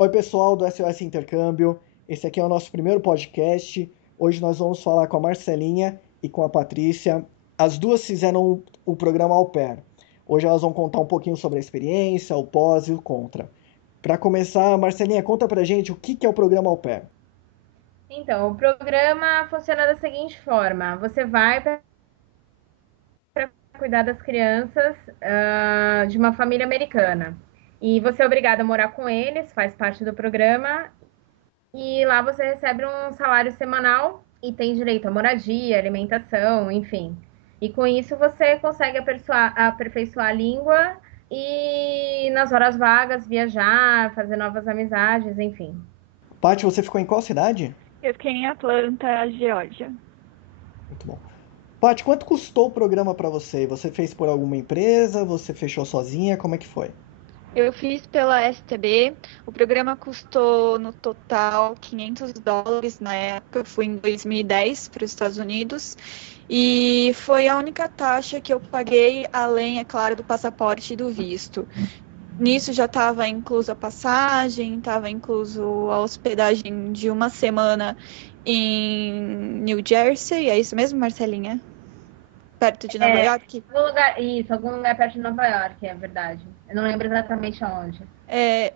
Oi, pessoal do SOS Intercâmbio. Esse aqui é o nosso primeiro podcast. Hoje nós vamos falar com a Marcelinha e com a Patrícia. As duas fizeram o programa Au Pair. Hoje elas vão contar um pouquinho sobre a experiência, o pós e o contra. Para começar, Marcelinha, conta pra gente o que é o programa Au Pair. Então, o programa funciona da seguinte forma: você vai para cuidar das crianças de uma família americana. E você é obrigado a morar com eles, faz parte do programa, e lá você recebe um salário semanal e tem direito a moradia, alimentação, enfim. E com isso você consegue aperfeiçoar a língua e nas horas vagas viajar, fazer novas amizades, enfim. Paty, você ficou em qual cidade? Eu fiquei em Atlanta, Geórgia. Muito bom. Paty, quanto custou o programa para você? Você fez por alguma empresa? Você fechou sozinha? Como é que foi? Eu fiz pela STB. O programa custou no total US$ 500 na época. Eu fui em 2010 para os Estados Unidos. E foi a única taxa que eu paguei, além, é claro, do passaporte e do visto. Nisso já estava incluso a passagem, estava incluso a hospedagem de uma semana em New Jersey. É isso mesmo, Marcelinha? Perto de Nova É, York? algum lugar perto de Nova York, é verdade. Eu não lembro exatamente aonde.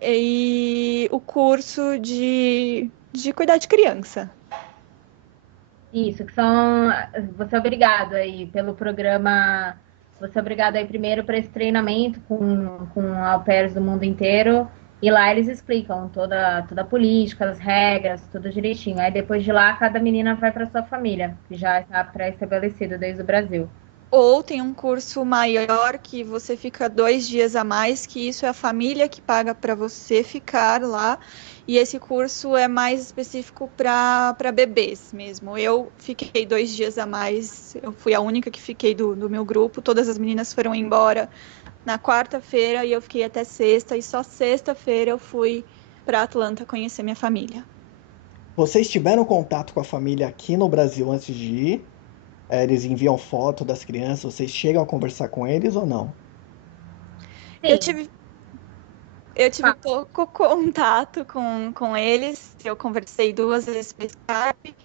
E o curso de cuidar de criança. Isso, que são. Você é obrigado aí pelo programa. Você é obrigado aí primeiro para esse treinamento com au pairs do mundo inteiro. E lá eles explicam toda a política, as regras, tudo direitinho. Aí depois de lá, cada menina vai para sua família, que já está pré-estabelecido desde o Brasil. Ou tem um curso maior que você fica 2 dias a mais, que isso é a família que paga para você ficar lá. E esse curso é mais específico para bebês mesmo. Eu fiquei 2 dias a mais, eu fui a única que fiquei do meu grupo. Todas as meninas foram embora na quarta-feira e eu fiquei até sexta. E só sexta-feira eu fui para Atlanta conhecer minha família. Vocês tiveram contato com a família aqui no Brasil antes de ir? Eles enviam foto das crianças, vocês chegam a conversar com eles ou não? Eu Sim, tive Eu tive pouco contato com eles. Eu conversei 2 vezes por Skype.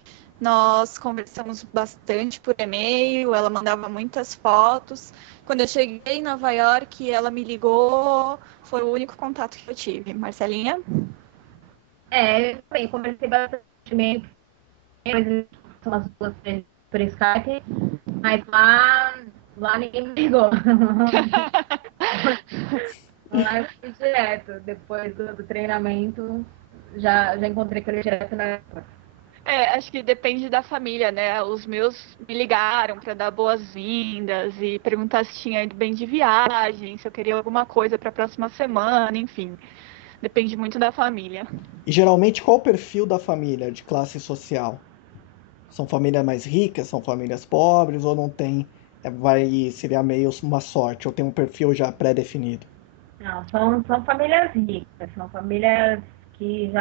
Nós conversamos bastante por e-mail. Ela mandava muitas fotos. Quando eu cheguei em Nova York, ela me ligou. Foi o único contato que eu tive. Marcelinha? eu também conversei bastante meio, umas duas vezes por Skype, mas lá ninguém me ligou. Lá eu fui direto, depois do treinamento, já encontrei com ele direto na aeroporto. Acho que depende da família, né? Os meus me ligaram para dar boas-vindas e perguntar se tinha ido bem de viagem, se eu queria alguma coisa para a próxima semana, enfim. Depende muito da família. E geralmente qual o perfil da família, de classe social? São famílias mais ricas, são famílias pobres ou não tem, seria meio uma sorte, ou tem um perfil já pré-definido? Não, são famílias ricas, são famílias que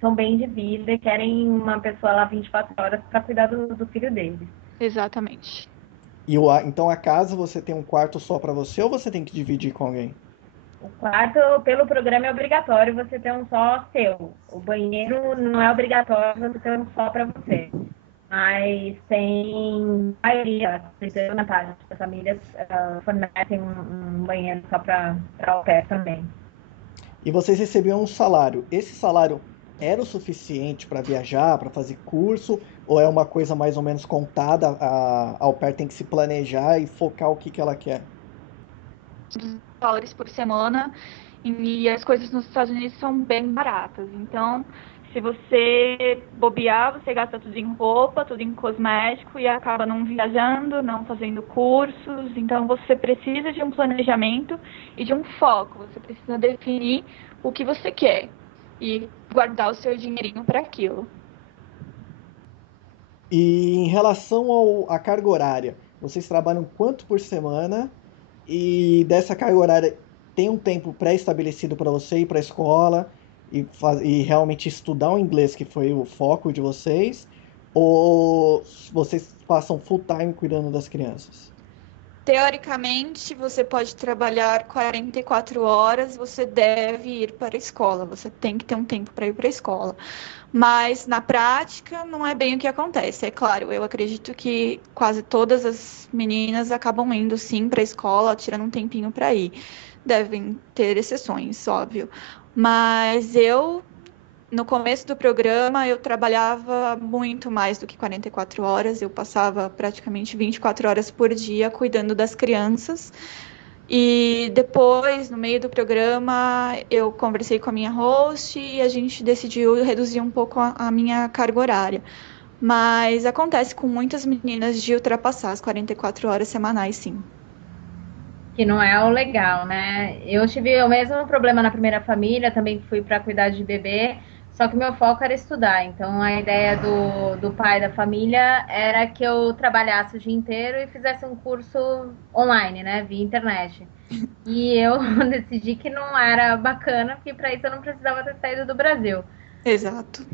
são bem de vida e querem uma pessoa lá 24 horas para cuidar do filho deles. Exatamente. Então a casa você tem um quarto só para você ou você tem que dividir com alguém? O quarto, pelo programa, é obrigatório você ter um só seu. O banheiro não é obrigatório você ter um só para você. Mas tem a maioria, na parte das famílias, fornecem um banheiro só para au pair também. E vocês recebiam um salário. Esse salário era o suficiente para viajar, para fazer curso, ou é uma coisa mais ou menos contada? A au pair tem que se planejar e focar o que ela quer. US$ 200 por semana e as coisas nos Estados Unidos são bem baratas. Então, se você bobear, você gasta tudo em roupa, tudo em cosmético e acaba não viajando, não fazendo cursos. Então, você precisa de um planejamento e de um foco. Você precisa definir o que você quer e guardar o seu dinheirinho para aquilo. E em relação à carga horária, vocês trabalham quanto por semana? E dessa carga horária tem um tempo pré-estabelecido para você ir para a escola e realmente estudar o inglês, que foi o foco de vocês? Ou vocês passam full time cuidando das crianças? Teoricamente, você pode trabalhar 44 horas, você deve ir para a escola, você tem que ter um tempo para ir para a escola. Mas na prática, não é bem o que acontece. É claro, eu acredito que quase todas as meninas acabam indo sim para a escola, tirando um tempinho para ir. Devem ter exceções, óbvio. Mas no começo do programa, eu trabalhava muito mais do que 44 horas. Eu passava praticamente 24 horas por dia cuidando das crianças. E depois, no meio do programa, eu conversei com a minha host e a gente decidiu reduzir um pouco a minha carga horária. Mas acontece com muitas meninas de ultrapassar as 44 horas semanais, sim. Que não é o legal, né? Eu tive o mesmo problema na primeira família, também fui para cuidar de bebê, só que meu foco era estudar. Então a ideia do pai da família era que eu trabalhasse o dia inteiro e fizesse um curso online, né, via internet. E eu decidi que não era bacana, porque para isso eu não precisava ter saído do Brasil. Exato.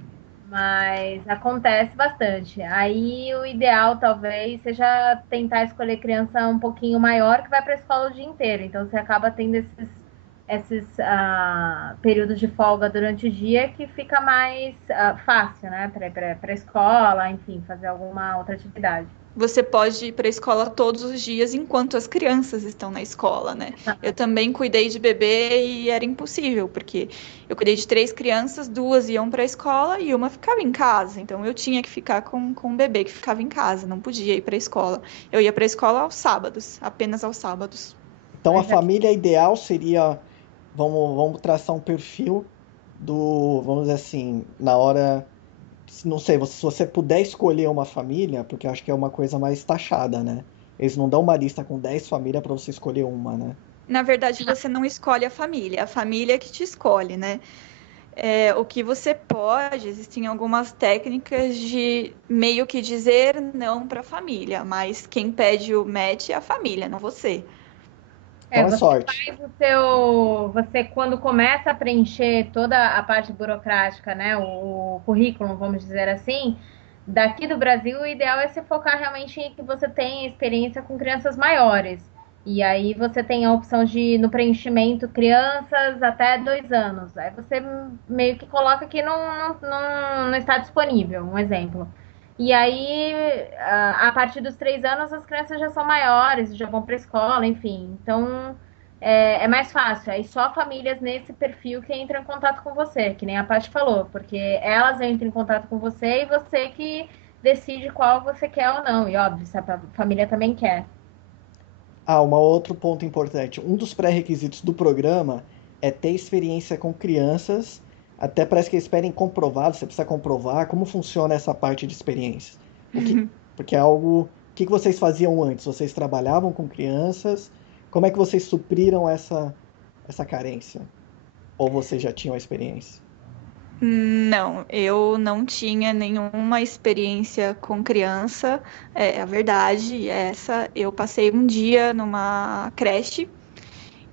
Mas acontece bastante. Aí o ideal talvez seja tentar escolher criança um pouquinho maior que vai para a escola o dia inteiro. Então você acaba tendo esses períodos de folga durante o dia que fica mais fácil, né? Para ir para a escola, enfim, fazer alguma outra atividade. Você pode ir para a escola todos os dias enquanto as crianças estão na escola, né? Eu também cuidei de bebê e era impossível, porque eu cuidei de 3 crianças, 2 iam para a escola e uma ficava em casa. Então eu tinha que ficar com o bebê que ficava em casa, não podia ir para a escola. Eu ia para a escola aos sábados, apenas aos sábados. Então a família ideal seria, vamos traçar um perfil vamos dizer assim, na hora, não sei, se você puder escolher uma família, porque eu acho que é uma coisa mais taxada, né? Eles não dão uma lista com 10 famílias para você escolher uma, né? Na verdade, você não escolhe a família que te escolhe, né? O que você pode, existem algumas técnicas de meio que dizer não para a família, mas quem pede o match é a família, não você. Então é Você sorte. faz você quando começa a preencher toda a parte burocrática, né, o currículo, vamos dizer assim, daqui do Brasil, o ideal é se focar realmente em que você tenha experiência com crianças maiores. E aí você tem a opção de, no preenchimento, crianças até 2 anos. Aí você meio que coloca que não está disponível, um exemplo. E aí, a partir dos 3 anos, as crianças já são maiores, já vão para a escola, enfim. Então, é mais fácil. Aí só famílias nesse perfil que entram em contato com você, que nem a Paty falou, porque elas entram em contato com você e você que decide qual você quer ou não. E óbvio, se a família também quer. Ah, um outro ponto importante. Um dos pré-requisitos do programa é ter experiência com crianças. Até parece que eles pedem comprovado, você precisa comprovar como funciona essa parte de experiência. Porque é algo. O que vocês faziam antes? Vocês trabalhavam com crianças? Como é que vocês supriram essa carência? Ou vocês já tinham a experiência? Não, eu não tinha nenhuma experiência com criança. É a verdade, é essa. Eu passei um dia numa creche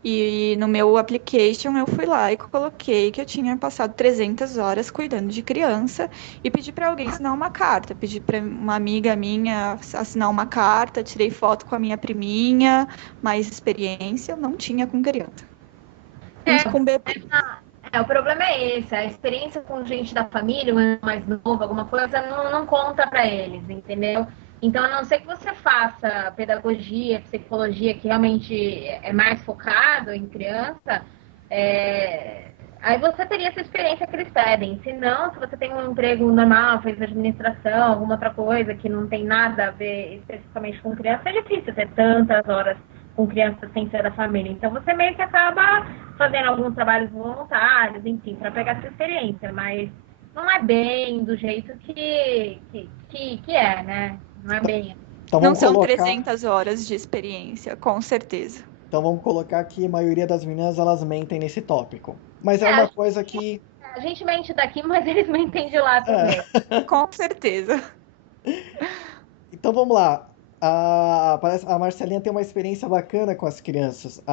e no meu application eu fui lá e coloquei que eu tinha passado 300 horas cuidando de criança e pedi para alguém assinar uma carta. Pedi para uma amiga minha assinar uma carta, tirei foto com a minha priminha, mais experiência eu não tinha com criança. Nem É, com bebê. o problema é esse, a experiência com gente da família, um irmão mais novo, alguma coisa, não conta para eles, entendeu? Então, a não ser que você faça pedagogia, psicologia, que realmente é mais focado em criança, aí você teria essa experiência que eles pedem. Se não, se você tem um emprego normal, fez administração, alguma outra coisa que não tem nada a ver especificamente com criança, é difícil ter tantas horas com crianças sem ser da família. Então, você meio que acaba fazendo alguns trabalhos voluntários, enfim, para pegar essa experiência, mas não é bem do jeito que é, né? Não é bem. Então Não vamos são colocar, 300 horas de experiência, com certeza. então vamos colocar que a maioria das meninas elas mentem nesse tópico. Mas é É, uma coisa que a gente mente daqui, mas eles mentem de lá também. Com certeza. Então vamos lá. A Marcelinha tem uma experiência bacana com as crianças.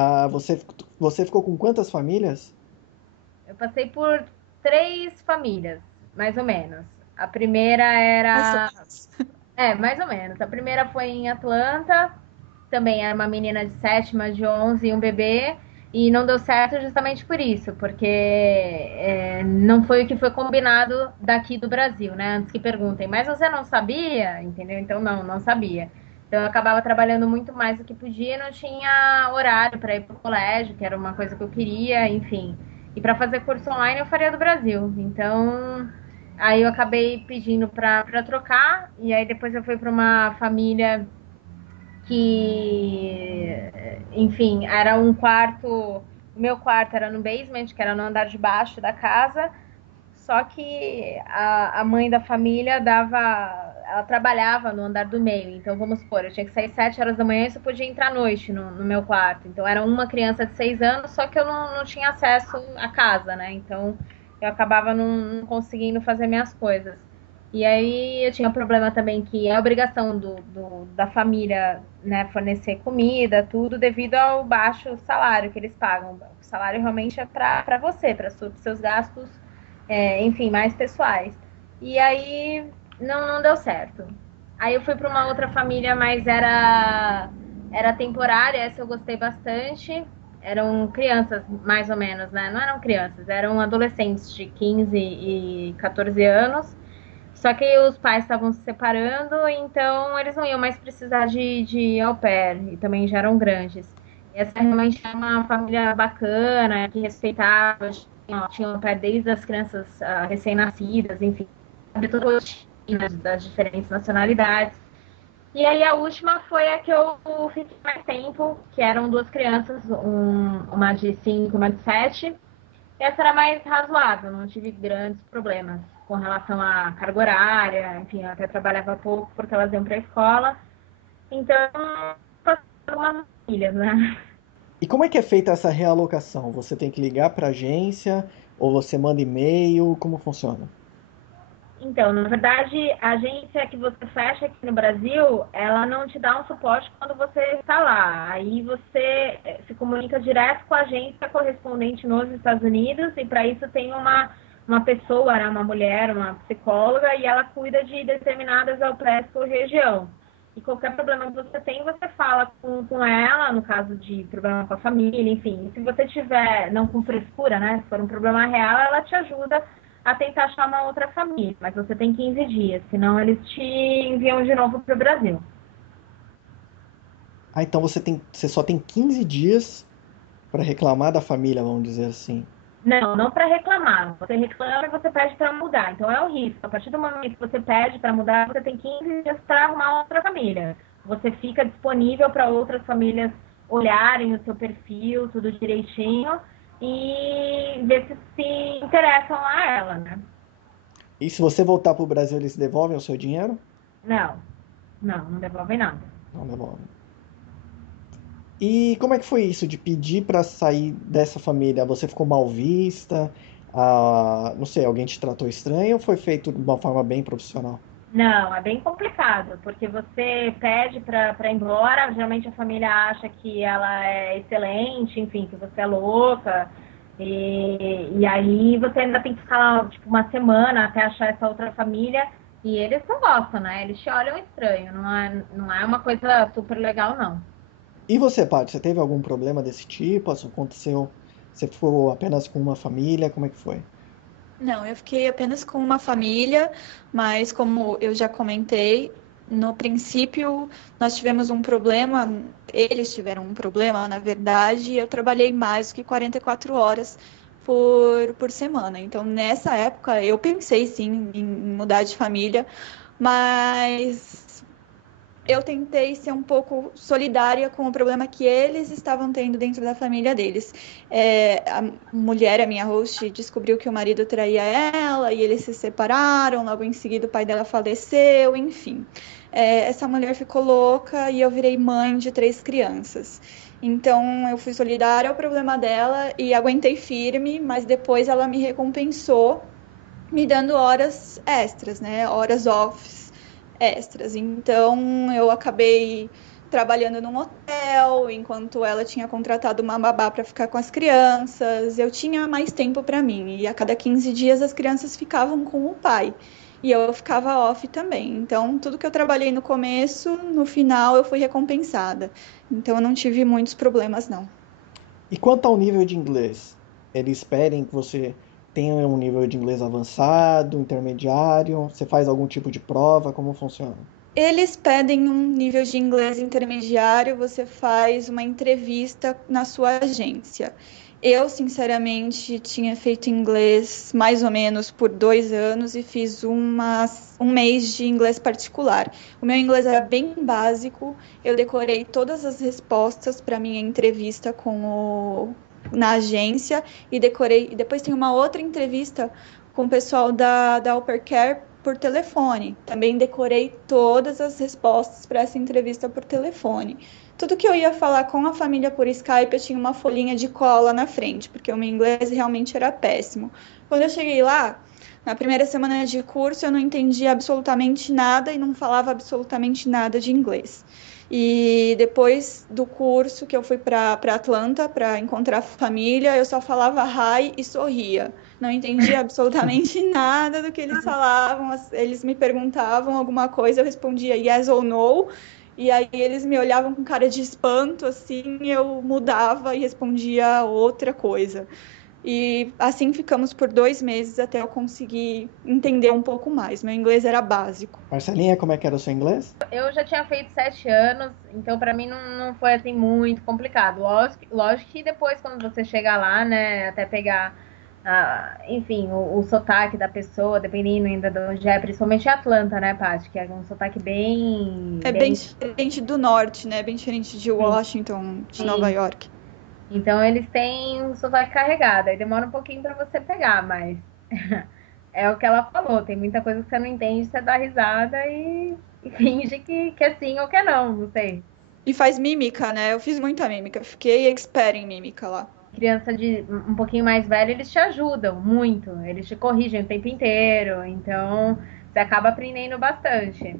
Você ficou com quantas famílias? Eu passei por 3 famílias, mais ou menos. A primeira Mais ou era. menos. Mais ou menos. A primeira foi em Atlanta, também era uma menina de 7, uma de 11 e um bebê, e não deu certo justamente por isso, porque não foi o que foi combinado daqui do Brasil, né? Antes que perguntem, mas você não sabia? Entendeu? Então, não sabia. Então, eu acabava trabalhando muito mais do que podia, não tinha horário para ir para o colégio, que era uma coisa que eu queria, enfim. E para fazer curso online, eu faria do Brasil. Então, aí eu acabei pedindo para trocar, e aí depois eu fui para uma família que, enfim, era um quarto. O meu quarto era no basement, que era no andar de baixo da casa. Só que a mãe da família ela trabalhava no andar do meio. Então, vamos supor, eu tinha que sair 7 horas da manhã e só podia entrar à noite no meu quarto. Então, era uma criança de 6 anos, só que eu não tinha acesso à casa, né? Então, eu acabava não conseguindo fazer minhas coisas. E aí, eu tinha um problema também que é obrigação da família, né, fornecer comida, tudo, devido ao baixo salário que eles pagam. O salário realmente é para você, para seus gastos, enfim, mais pessoais. E aí não deu certo. Aí eu fui para uma outra família, mas era temporária, essa eu gostei bastante. Eram crianças, mais ou menos, né? Não eram crianças, eram adolescentes de 15 e 14 anos. Só que os pais estavam se separando, então eles não iam mais precisar de au pair, e também já eram grandes. Essa realmente é uma família bacana, que respeitava, tinha au pair desde as crianças recém-nascidas, enfim, sabe, todas das diferentes nacionalidades. E aí a última foi a que eu fiquei mais tempo, que eram duas crianças, uma de 5 e uma de 7. Essa era mais razoável, não tive grandes problemas com relação à carga horária, enfim, eu até trabalhava pouco porque elas iam para a escola. Então, passei algumas famílias, né? E como é que é feita essa realocação? Você tem que ligar para a agência ou você manda e-mail? Como funciona? Então, na verdade, a agência que você fecha aqui no Brasil, ela não te dá um suporte quando você está lá. Aí você se comunica direto com a agência correspondente nos Estados Unidos, e para isso tem uma pessoa, né, uma mulher, uma psicóloga, e ela cuida de determinadas au pairs por região. E qualquer problema que você tem, você fala com ela, no caso de problema com a família, enfim. Se você tiver, não com frescura, né, se for um problema real, ela te ajuda a tentar achar uma outra família, mas você tem 15 dias, senão eles te enviam de novo para o Brasil. Ah, então você só tem 15 dias para reclamar da família, vamos dizer assim. Não para reclamar. Você reclama e você pede para mudar. Então é o risco. A partir do momento que você pede para mudar, você tem 15 dias para arrumar outra família. Você fica disponível para outras famílias olharem o seu perfil, tudo direitinho, e ver se interessam a ela, né? E se você voltar para o Brasil, eles devolvem o seu dinheiro? Não, não devolvem nada. Não devolvem. E como é que foi isso de pedir para sair dessa família? Você ficou mal vista? Ah, não sei, alguém te tratou estranho ou foi feito de uma forma bem profissional? Não, é bem complicado, porque você pede para ir embora, geralmente a família acha que ela é excelente, enfim, que você é louca, e aí você ainda tem que ficar lá, tipo, uma semana até achar essa outra família, e eles não gostam, né? Eles te olham estranho, não é uma coisa super legal, não. E você, Paty, você teve algum problema desse tipo? Isso aconteceu? Você ficou apenas com uma família? Como é que foi? Não, eu fiquei apenas com uma família, mas como eu já comentei, no princípio nós tivemos um problema, eles tiveram um problema, na verdade, e eu trabalhei mais do que 44 horas por semana. Então, nessa época, eu pensei sim em mudar de família, mas eu tentei ser um pouco solidária com o problema que eles estavam tendo dentro da família deles. A mulher, a minha host, descobriu que o marido traía ela e eles se separaram. Logo em seguida, o pai dela faleceu, enfim. Essa mulher ficou louca e eu virei mãe de 3 crianças. Então, eu fui solidária ao problema dela e aguentei firme, mas depois ela me recompensou me dando horas extras, né? Horas off extras. Então, eu acabei trabalhando num hotel, enquanto ela tinha contratado uma babá para ficar com as crianças. Eu tinha mais tempo para mim e a cada 15 dias as crianças ficavam com o pai. e eu ficava off também. Então, tudo que eu trabalhei no começo, no final eu fui recompensada. Então, eu não tive muitos problemas, não. E quanto ao nível de inglês? Eles pedem que você tenha um nível de inglês avançado, intermediário? Você faz algum tipo de prova? Como funciona? Eles pedem um nível de inglês intermediário, você faz uma entrevista na sua agência. Eu, sinceramente, tinha feito inglês mais ou menos por 2 anos e fiz um mês de inglês particular. O meu inglês era bem básico, eu decorei todas as respostas para minha entrevista na agência e decorei. E depois tem uma outra entrevista com o pessoal da Au Pair Care por telefone. Também decorei todas as respostas para essa entrevista por telefone. Tudo que eu ia falar com a família por Skype, eu tinha uma folhinha de cola na frente, porque o meu inglês realmente era péssimo. Quando eu cheguei lá, na primeira semana de curso, eu não entendia absolutamente nada e não falava absolutamente nada de inglês. E depois do curso que eu fui para Atlanta para encontrar a família, eu só falava hi e sorria. Não entendia absolutamente nada do que eles falavam. Eles me perguntavam alguma coisa, eu respondia yes ou no. E aí eles me olhavam com cara de espanto, assim, eu mudava e respondia outra coisa. E assim ficamos por 2 meses até eu conseguir entender um pouco mais. Meu inglês era básico. Marcelinha, como é que era o seu inglês? Eu já tinha feito 7 anos, então para mim não foi assim muito complicado. Lógico que depois, quando você chegar lá, né, até pegar, enfim, o sotaque da pessoa, dependendo ainda de onde é, principalmente Atlanta, né, Paty, que é um sotaque É bem diferente do norte, né? Bem diferente de Washington, de Nova York. Então eles têm o sotaque carregado, aí demora um pouquinho para você pegar, mas é o que ela falou, tem muita coisa que você não entende, você dá risada e finge que é sim ou que é não sei. E faz mímica, né? Eu fiz muita mímica, fiquei expert em mímica lá. Criança de um pouquinho mais velha, eles te ajudam muito, eles te corrigem o tempo inteiro, então você acaba aprendendo bastante.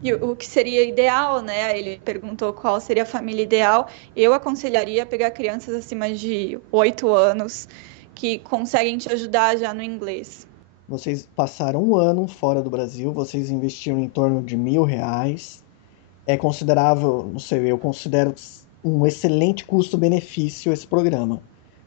E o que seria ideal, né? Ele perguntou qual seria a família ideal. Eu aconselharia pegar crianças acima de 8 anos que conseguem te ajudar já no inglês. Vocês passaram um ano fora do Brasil, vocês investiram em torno de R$ 1.000. É considerável, não sei, eu considero um excelente custo-benefício esse programa.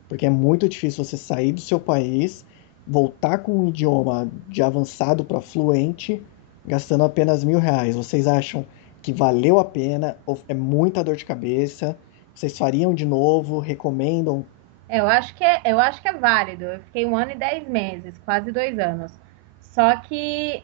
Porque é muito difícil você sair do seu país, voltar com um idioma de avançado para fluente, gastando apenas R$ 1.000. Vocês acham que valeu a pena? Ou é muita dor de cabeça? Vocês fariam de novo? Recomendam? Eu acho que é válido. Eu fiquei 1 ano e 10 meses, quase 2 anos. Só que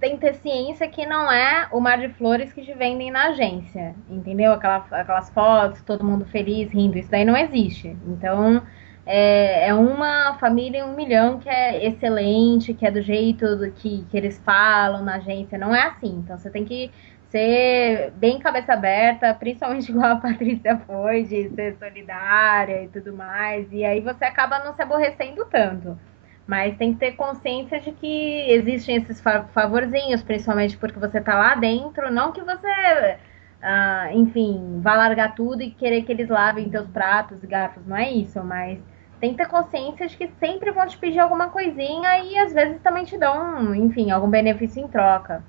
tem que ter ciência que não é o mar de flores que te vendem na agência, entendeu? Aquelas fotos, todo mundo feliz, rindo, isso daí não existe. Então, é uma família em 1 milhão que é excelente, que é do jeito que eles falam na agência. Não é assim. Então, você tem que ser bem cabeça aberta, principalmente igual a Patrícia foi, de ser solidária e tudo mais. E aí você acaba não se aborrecendo tanto. Mas tem que ter consciência de que existem esses favorzinhos, principalmente porque você tá lá dentro. Não que você, enfim, vá largar tudo e querer que eles lavem teus pratos e garfos, não é isso. Mas tem que ter consciência de que sempre vão te pedir alguma coisinha e às vezes também te dão, enfim, algum benefício em troca.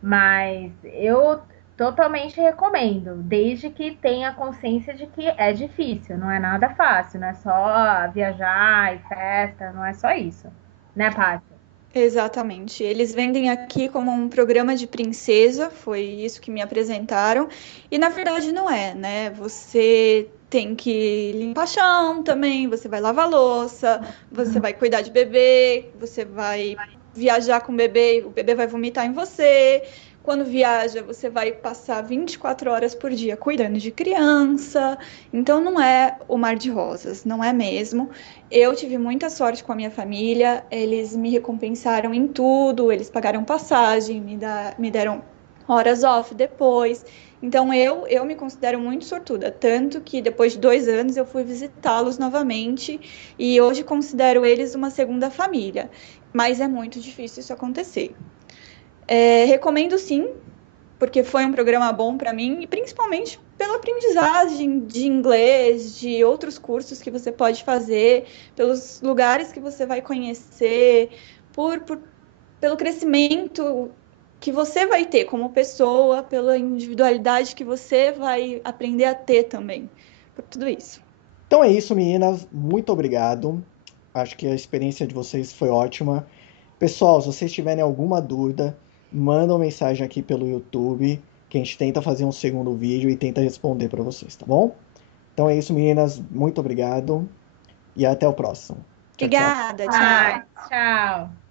Mas eu totalmente recomendo, desde que tenha consciência de que é difícil, não é nada fácil, não é só viajar e festa, não é só isso, né, Paty? Exatamente. Eles vendem aqui como um programa de princesa, foi isso que me apresentaram. E na verdade não é, né? Você tem que limpar chão também, você vai lavar louça, você vai cuidar de bebê, você vai viajar com o bebê vai vomitar em você. Quando viaja, você vai passar 24 horas por dia cuidando de criança. Então não é o mar de rosas, não é mesmo. Eu tive muita sorte com a minha família, eles me recompensaram em tudo, eles pagaram passagem, me deram horas off depois. Então eu me considero muito sortuda, tanto que depois de 2 anos eu fui visitá-los novamente e hoje considero eles uma segunda família. Mas é muito difícil isso acontecer. Recomendo sim, porque foi um programa bom para mim e principalmente pela aprendizagem de inglês, de outros cursos que você pode fazer, pelos lugares que você vai conhecer, pelo crescimento que você vai ter como pessoa, pela individualidade que você vai aprender a ter também, por tudo isso. Então é isso, meninas. Muito obrigado. Acho que a experiência de vocês foi ótima. Pessoal, se vocês tiverem alguma dúvida, mandam mensagem aqui pelo YouTube, que a gente tenta fazer um segundo vídeo e tenta responder para vocês, tá bom? Então é isso, meninas. Muito obrigado e até o próximo. Tchau, tchau. Obrigada, tchau. Tchau.